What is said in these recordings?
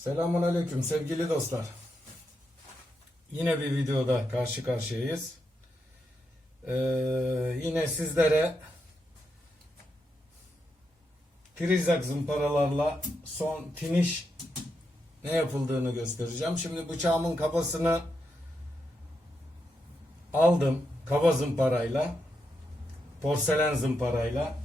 Selamun Aleyküm sevgili dostlar. Yine bir videoda karşı karşıyayız. Ee, yine sizlere prizak zımparalarla son finish ne yapıldığını göstereceğim. Şimdi bıçağımın kafasını aldım kaba zımparayla porselen zımparayla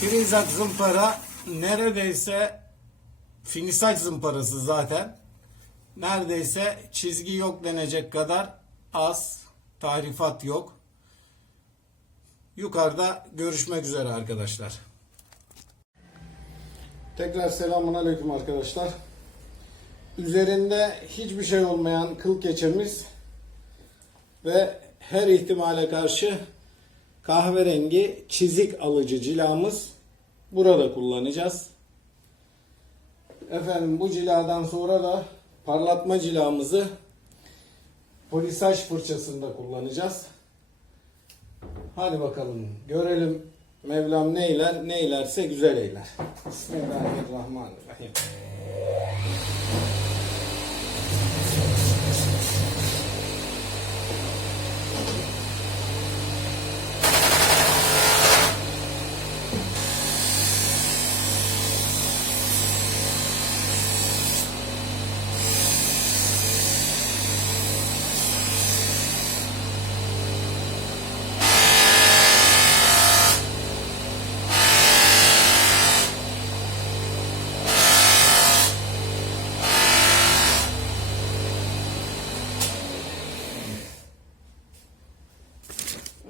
Prizak zımpara neredeyse finisaj zımparası zaten. Neredeyse çizgi yok denecek kadar az. Tarifat yok. Yukarıda görüşmek üzere arkadaşlar. Tekrar selamun aleyküm arkadaşlar. Üzerinde hiçbir şey olmayan kıl keçemiz ve her ihtimale karşı kahverengi çizik alıcı cilamız burada kullanacağız. Efendim bu ciladan sonra da parlatma cilamızı polisaj fırçasında kullanacağız. Hadi bakalım görelim Mevlam neyler neylerse güzel eyler. Bismillahirrahmanirrahim.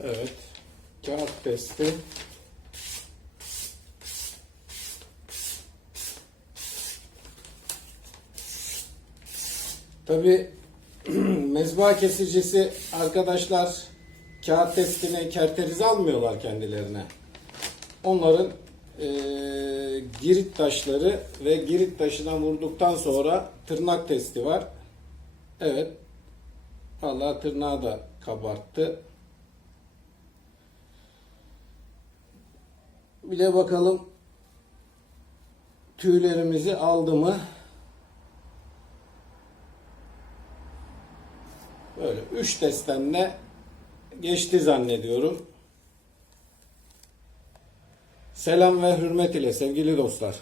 Evet. Kağıt testi. Tabi mezba kesicisi arkadaşlar kağıt testine kerteriz almıyorlar kendilerine. Onların eee girit taşları ve girit taşına vurduktan sonra tırnak testi var. Evet. Allah tırnağı da kabarttı. Bir de bakalım tüylerimizi aldı mı? Böyle 3 testenle geçti zannediyorum. Selam ve hürmet ile sevgili dostlar.